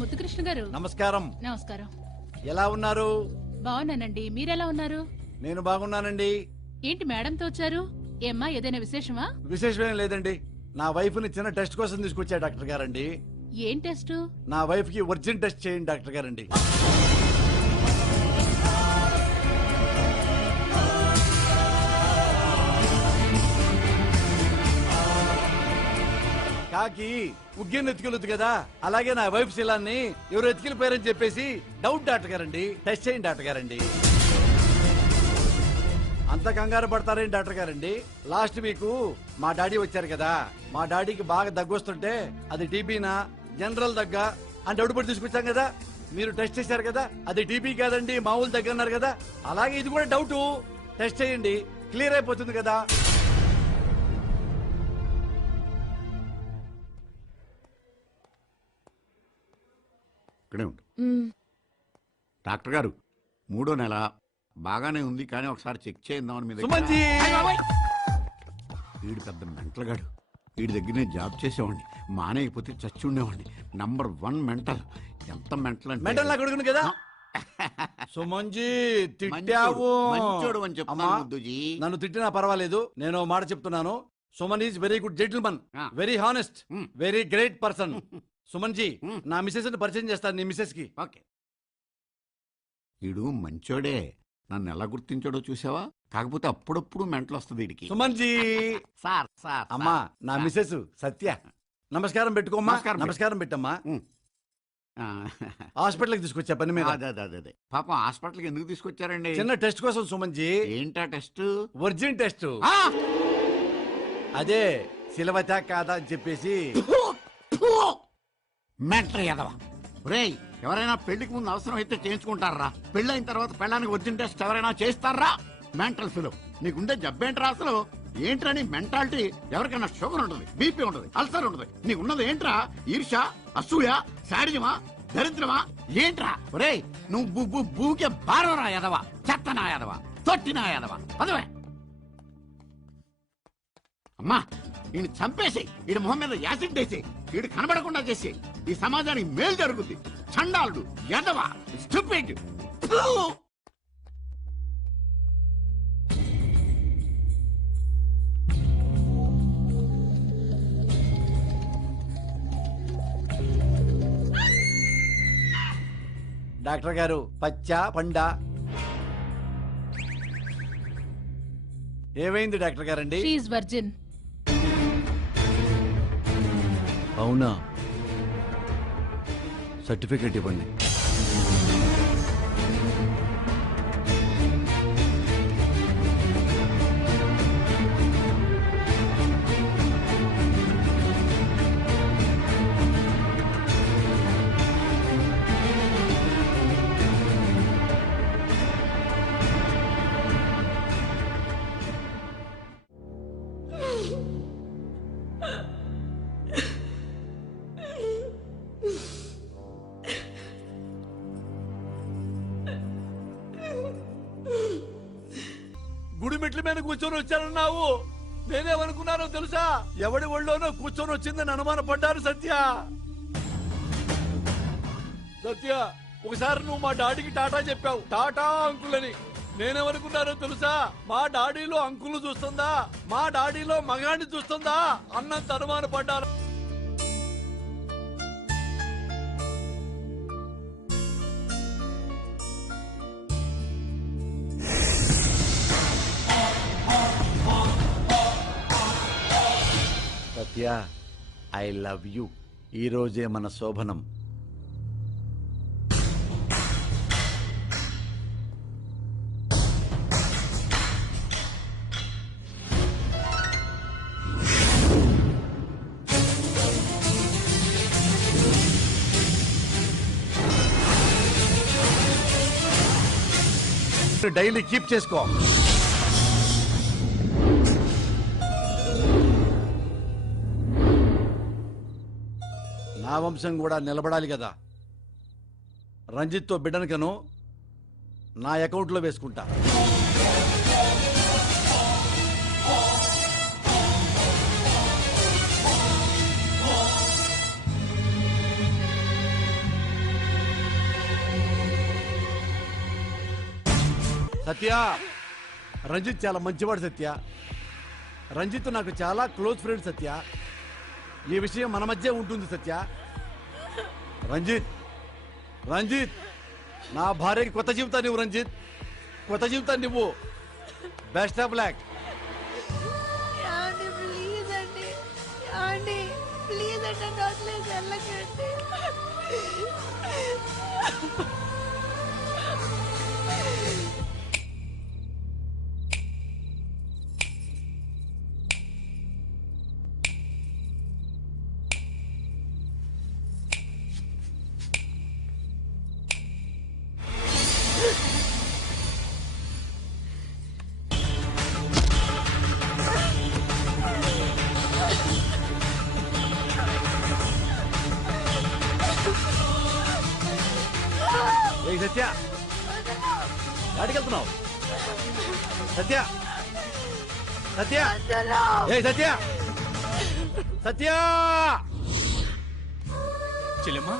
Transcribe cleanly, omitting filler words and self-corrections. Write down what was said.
ముత్తుకృష్ణ గారు నమస్కారం. నమస్కారం. ఎలా ఉన్నారు? బాగున్నానండి, మీరెలా ఉన్నారు? నేను బాగున్నానండి. ఏంటి మేడంతో వచ్చారు? ఏమ్మా, ఏదైనా విశేషమా? విశేషమేం లేదండి. నా వైఫ్ ని చిన్న టెస్ట్ కోసం తీసుకొచ్చా డాక్టర్ గారండి. ఏం టెస్ట్? నా వైఫ్ కి వర్జిన్ టెస్ట్ చేయండి డాక్టర్ గారండి. కాకి ఉగ్గిని ఎత్తుకెళ్ళొద్దు కదా, అలాగే నా వైఫ్ శీలాన్ని ఎవరు ఎత్తుకెళ్ళిపోయారని చెప్పేసి డౌట్ డాక్టర్ గారండి. టెస్ట్ చేయండి డాక్టర్ గారండి. అంత కంగారు పడతారేంటి డాక్టర్ గారండి? లాస్ట్ వీక్ మా డాడీ వచ్చారు కదా, మా డాడీకి బాగా దగ్గొస్తుంటే అది టీబీనా జనరల్ దగ్గ అని డౌట్ తీసుకొచ్చాం కదా, మీరు టెస్ట్ చేశారు కదా, అది టీబీ కాదండి మామూలు దగ్గర అన్నారు కదా, అలాగే ఇది కూడా డౌట్. టెస్ట్ చేయండి, క్లియర్ అయిపోతుంది కదా. ఇక్కడే ఉండు. డాక్టర్ గారు, 3వ నెల బాగానే ఉంది, కానీ ఒకసారి చెక్ చేద్దామని మీద. సుమన్జీ! వీడు పెద్ద మెంటల్గాడు. వీడి దగ్గర నేను జాబ్ చేసేవాడిని, మానేయకపోతే చచ్చి ఉండేవాడిని. #1 మెంటల్. ఎంత మెంటల్ అంటే మెంటల్ నా కొడుకును కదా. సుమన్జీ తిట్టావు. మంచోడు అని చెప్తున్నా ముద్దుజీ. నన్ను తిట్టినా పర్వాలేదు, నేను మాట చెప్తున్నాను. Suman is very good gentleman, very honest, very great person. Suman ji, నా మిసెస్ ని పరిచయం చేస్తాను నీ మిసెస్ కి. ఓకే. వీడు మంచోడే, నన్ను ఎలా గుర్తించాడో చూసావా? కాకపోతే అప్పుడప్పుడు మెంటల్ వస్తుంది వీడికి. సుమన్ జీ! సార్ సార్ అమ్మా, నా మిసెస్ సత్య. నమస్కారం పెట్టుకోమ్మా. నమస్కారం పెట్టమ్మా. హాస్పిటల్కి తీసుకొచ్చా పని మీద. అదే పాపం హాస్పిటల్కి ఎందుకు తీసుకొచ్చారండి? చిన్న టెస్ట్ కోసం సుమన్ జీ. ఏంటా టెస్ట్? Virgin test. అదే సిలవతా కాదా అని చెప్పేసి. మెంటల్ ఎదవా. రేయ్, ఎవరైనా పెళ్లికి ముందు అవసరం అయితే చేయించుకుంటారా? పెళ్ళైన తర్వాత పెళ్ళానికి వచ్చిన టెస్ట్ ఎవరైనా చేస్తారా? Mental fellow. నీకుండే జబ్బేంట్రా అసలు? ఏంట్రా నీ మెంటాలిటీ? ఎవరికైనా షుగర్ ఉంటుంది, బీపీ ఉంటుంది, అల్సర్ ఉంటుంది, నీకున్నది ఏంట్రా? ఈర్ష, అసూయ, శాడిజమా, దరిద్రమా ఏంట్రా? రేయ్, నువ్వు బూకే బారవరా ఎదవా, చెత్తనా ఎదవా, తొట్టినా ఎదవా. పదవే. అమ్మా, ఈయన చంపేసి ఈయన మొహం మీద యాసిడ్ వేసి వీడు కనబడకుండా చేసి ఈ సమాజానికి మేలు జరుగుద్ది. చండాలుడు, ఎదవా, స్టూపిడ్. డాక్టర్ గారు, పచ్చా పండా ఏమైంది డాక్టర్ గారండి? She is virgin. అవునా? సర్టిఫికెట్ ఇవ్వండి. గుడి మెట్ల మీద కూర్చొని వచ్చానన్నావు. నేనేమనుకున్నానో తెలుసా? ఎవడి ఒళ్ళోనో కూర్చొని వచ్చిందని అనుమానపడ్డారు సత్య. సత్య, ఒకసారి నువ్వు మా డాడీకి టాటా చెప్పావు, టాటా అంకుల్ అని. నేనేమనుకున్నానో తెలుసా? మా డాడీలో అంకుల్ చూస్తుందా, మా డాడీలో మగాడిని చూస్తుందా అన్నంత అనుమానపడ్డారు. సత్య, ఐ లవ్ యూ. ఈ రోజే మన శోభనం. డైలీ కీప్ చేసుకో. నా వంశం కూడా నిలబడాలి కదా. రంజిత్తో బిడ్డనికను నా అకౌంట్లో వేసుకుంటా. సత్య, రంజిత్ చాలా మంచివాడు సత్య. రంజిత్ నాకు చాలా క్లోజ్ ఫ్రెండ్ సత్య. ఈ విషయం మన మధ్య ఉంటుంది సత్య. రంజిత్, రంజిత్, నా భార్యకి కొత్త జీవితాన్ని ఇవ్వు రంజిత్, కొత్త జీవితాన్ని ఇవ్వు. Best of luck. ప్లీజ్ అండి, ప్లీజ్ అండి, వదిలేసి వెళ్ళకండి. ఏ సత్య, ఎక్కడికి వెళ్తున్నావు? సత్య, సత్య, ఏ సత్య, సత్య. చెల్లెమ్మా